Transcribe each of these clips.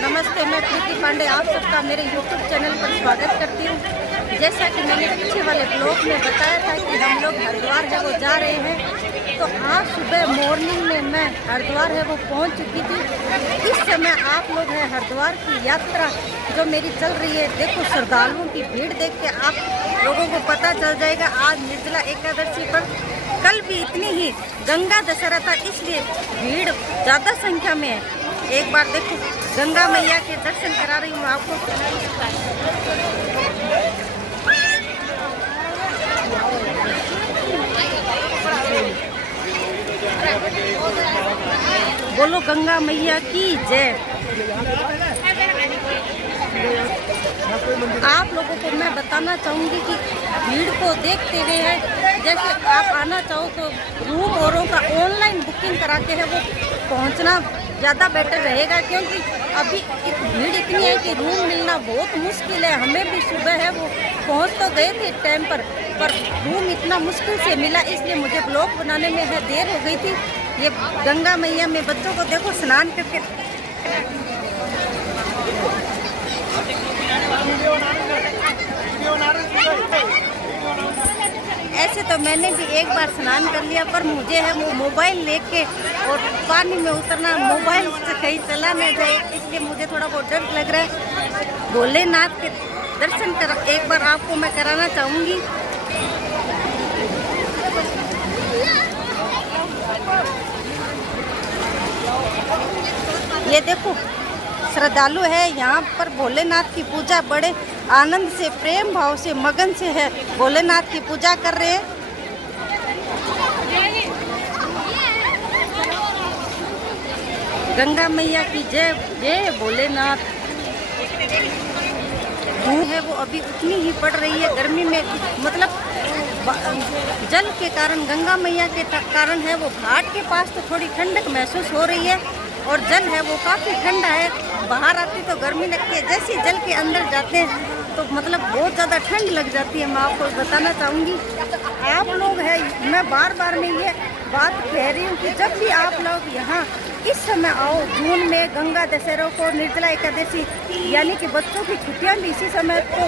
नमस्ते, मैं प्रीति पांडे आप सबका मेरे YouTube चैनल पर स्वागत करती हूँ। जैसा कि मैंने पीछे वाले ब्लॉग में बताया था कि हम लोग हरिद्वार है वो जा रहे हैं, तो आज सुबह मॉर्निंग में मैं हरिद्वार है वो पहुँच चुकी थी। इस समय आप लोग हैं हरिद्वार की यात्रा जो मेरी चल रही है। देखो श्रद्धालुओं की भीड़ देख के आप लोगों को पता चल जाएगा। आज निर्जला एकादशी पर कल भी इतनी ही गंगा दशहरा था, इसलिए भीड़ ज़्यादा संख्या में है। एक बार देखो गंगा मैया के दर्शन करा रही हूँ आपको। बोलो गंगा मैया की जय। आप लोगों को मैं बताना चाहूँगी कि भीड़ को देखते हुए है, जैसे आप आना चाहो तो रूम औरों का ऑनलाइन बुकिंग करा के है वो पहुँचना ज़्यादा बेटर रहेगा, क्योंकि अभी भीड़ इतनी है कि रूम मिलना बहुत मुश्किल है। हमें भी सुबह है वो पहुँच तो गए थे टाइम पर रूम इतना मुश्किल से मिला, इसलिए मुझे ब्लॉग बनाने में है देर हो गई थी। ये गंगा मैया में बच्चों को देखो स्नान करके। ऐसे तो मैंने भी एक बार स्नान कर लिया, पर मुझे है वो मोबाइल लेके और पानी में उतरना, मोबाइल से कहीं चला न जाए, इसलिए मुझे थोड़ा बहुत डर लग रहा है। भोलेनाथ के दर्शन कर एक बार आपको मैं कराना चाहूँगी। ये देखो श्रद्धालु है यहाँ पर भोलेनाथ की पूजा बड़े आनंद से, प्रेम भाव से, मगन से है भोलेनाथ की पूजा कर रहे हैं। गंगा मैया की जय जय भोलेनाथ। धूप है वो अभी उतनी ही पड़ रही है गर्मी में, मतलब जल के कारण, गंगा मैया के कारण है वो घाट के पास तो थोड़ी ठंडक महसूस हो रही है और जल है वो काफ़ी ठंडा है। बाहर आती तो गर्मी लगती है, जैसे जल के अंदर जाते हैं तो मतलब बहुत ज़्यादा ठंड लग जाती है। मैं आपको बताना चाहूँगी, आप लोग हैं, मैं बार बार में ये बात कह रही हूँ कि जब भी आप लोग यहाँ इस समय आओ, जून में गंगा दशहरा को, निर्जला एकादशी यानी कि बच्चों की छुट्टियाँ भी इसी समय, तो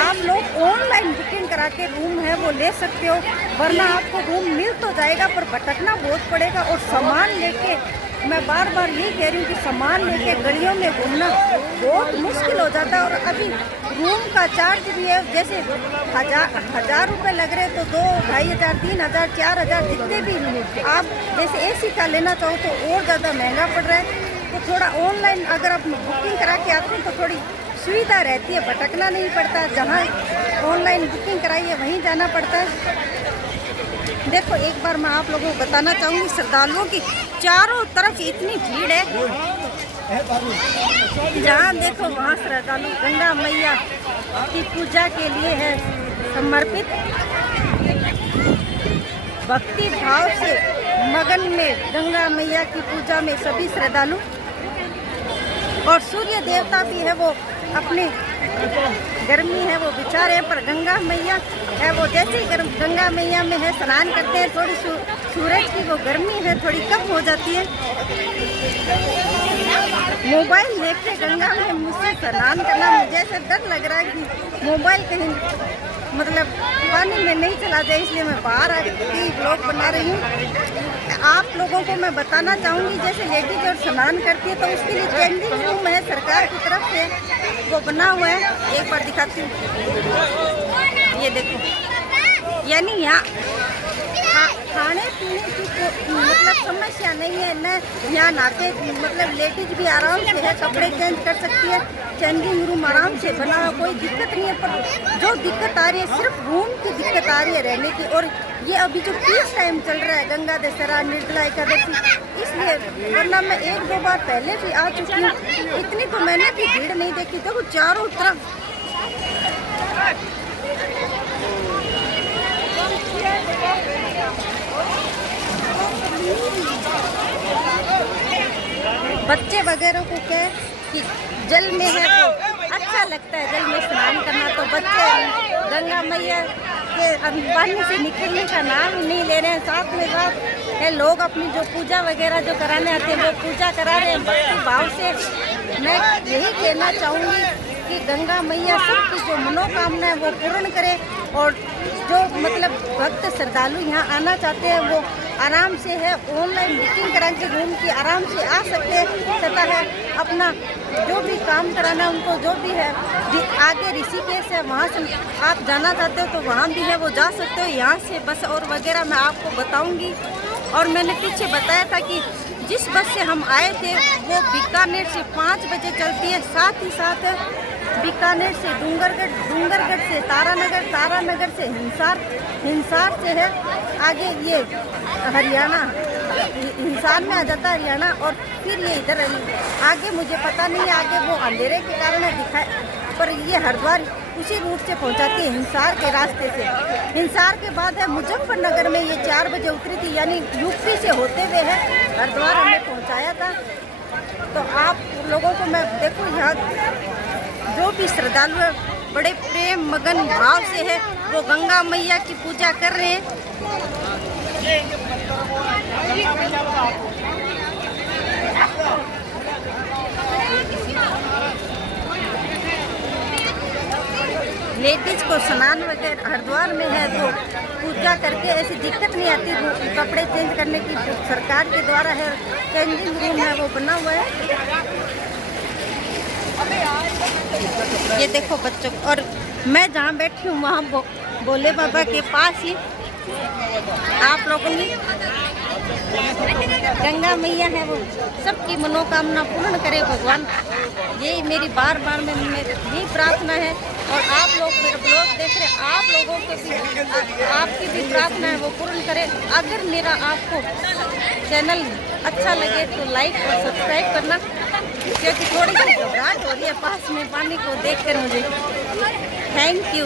आप लोग ऑनलाइन बुकिंग करा के रूम है वो ले सकते हो, वरना आपको रूम मिल तो जाएगा पर भटकना बहुत पड़ेगा। और सामान लेके, मैं बार बार यही कह रही हूँ कि सामान लेके गलियों में घूमना बहुत मुश्किल हो जाता है। और अभी रूम का चार्ज भी है, जैसे हजार रुपये लग रहे तो 2-2,500, 3,000, 4,000 जितने भी आप जैसे एसी का लेना चाहो तो और ज़्यादा महंगा पड़ रहा है। तो थोड़ा ऑनलाइन अगर आप बुकिंग करा के आते हैं तो थोड़ी सुविधा रहती है, भटकना नहीं पड़ता। जहाँ ऑनलाइन बुकिंग कराई है वहीं जाना पड़ता है। देखो एक बार मैं आप लोगों को बताना चाहूँगी, श्रद्धालुओं की चारों तरफ इतनी भीड़ है, जहाँ देखो वहाँ श्रद्धालु गंगा मैया की पूजा के लिए है समर्पित, भक्ति भाव से मगन में गंगा मैया की पूजा में सभी श्रद्धालु। और सूर्य देवता भी है वो अपने गर्मी है वो बेचारे, पर गंगा मैया है वो जैसे ही गंगा मैया में है स्नान करते हैं, थोड़ी सूरज की वो गर्मी है थोड़ी कम हो जाती है। मोबाइल लेके गंगा में मुझसे स्नान करना, मुझे ऐसा डर लग रहा है कि मोबाइल कहीं मतलब पानी में नहीं चला जाए, इसलिए मैं बाहर आके ब्लॉग बना रही हूँ। आप लोगों को मैं बताना चाहूँगी, जैसे लेडीज और स्नान करती है तो उसके लिए चेंजिंग रूम है सरकार की तरफ से वो बना हुआ है। एक बार दिखाती हूँ, ये देखो, यानी यहाँ खाने पीने की मतलब समस्या नहीं है न, यहाँ नहाते मतलब लेडीज भी आराम से है, कपड़े चेंज कर सकती है, चेंजिंग रूम आराम से बना हुआ, कोई दिक्कत नहीं है। पर जो दिक्कत आ रही है सिर्फ रूम की दिक्कत आ रही है रहने की। और ये अभी जो पीस टाइम चल रहा है गंगा दशहरा, निर्जला एकादशी, इसलिए, वरना मैं 1-2 बार पहले भी आ चुकी हूँ, इतनी तो मैंने भी भीड़ नहीं देखी। देखो चारों तरफ बच्चे वगैरह को क्या कि जल में है वो अच्छा लगता है, जल में स्नान करना, तो बच्चे गंगा मैया के पानी से निकलने का नाम नहीं ले रहे हैं। साथ में साथ है लोग अपनी जो पूजा वगैरह जो कराने आते हैं वो पूजा करा रहे हैं भक्ति भाव से। मैं यही कहना चाहूँगी कि गंगा मैया सबकी जो मनोकामना है वो पूर्ण करे, और जो मतलब भक्त श्रद्धालु यहाँ आना चाहते हैं वो आराम से है, ऑनलाइन बुकिंग करा के रूम की आराम से आ सकते हैं तथा है अपना जो भी काम कराना उनको जो भी है। आगे ऋषिकेश है, वहाँ से आप जाना चाहते हो तो वहाँ भी है वो जा सकते हो। यहाँ से बस और वगैरह मैं आपको बताऊँगी। और मैंने पीछे बताया था कि जिस बस से हम आए थे वो बीकानेर से 5 बजे चलती है, साथ ही साथ बीकानेर से डूंगरगढ़ से तारानगर, तारानगर से हिसार से है आगे ये हरियाणा, हिसार में आ जाता है हरियाणा, और फिर ये इधर आगे मुझे पता नहीं है, आगे वो अंधेरे के कारण है दिखाए, पर ये हरिद्वार उसी रूट से पहुंचाती है हिसार के रास्ते से। हिसार के बाद है मुजफ्फरनगर में ये 4 बजे उतरी थी, यानी यूपी से होते हुए है हरिद्वार हमें पहुंचाया था। तो आप लोगों को मैं देखो यहाँ जो भी श्रद्धालु है बड़े प्रेम मगन भाव से है वो गंगा मैया की पूजा कर रहे हैं। लेडीज को स्नान वगैरह हरिद्वार में है तो पूजा करके ऐसी दिक्कत नहीं आती, कपड़े चेंज करने की सरकार के द्वारा है चेंजिंग रूम है वो बना हुआ है। ये देखो बच्चों, और मैं जहाँ बैठी हूँ वहाँ भोले बाबा के पास ही आप लोगों ने गंगा मैया है वो सबकी मनोकामना पूर्ण करे भगवान, यही मेरी बार में मेरी भी प्रार्थना है। और आप लोग मेरे ब्लॉग देख रहे आप लोगों को भी आपकी भी प्रार्थना है वो पूर्ण करें। अगर मेरा आपको चैनल अच्छा लगे तो लाइक और सब्सक्राइब करना, क्योंकि थोड़ी सी घबराहट हो रही है पास में पानी को देखकर मुझे। Thank you.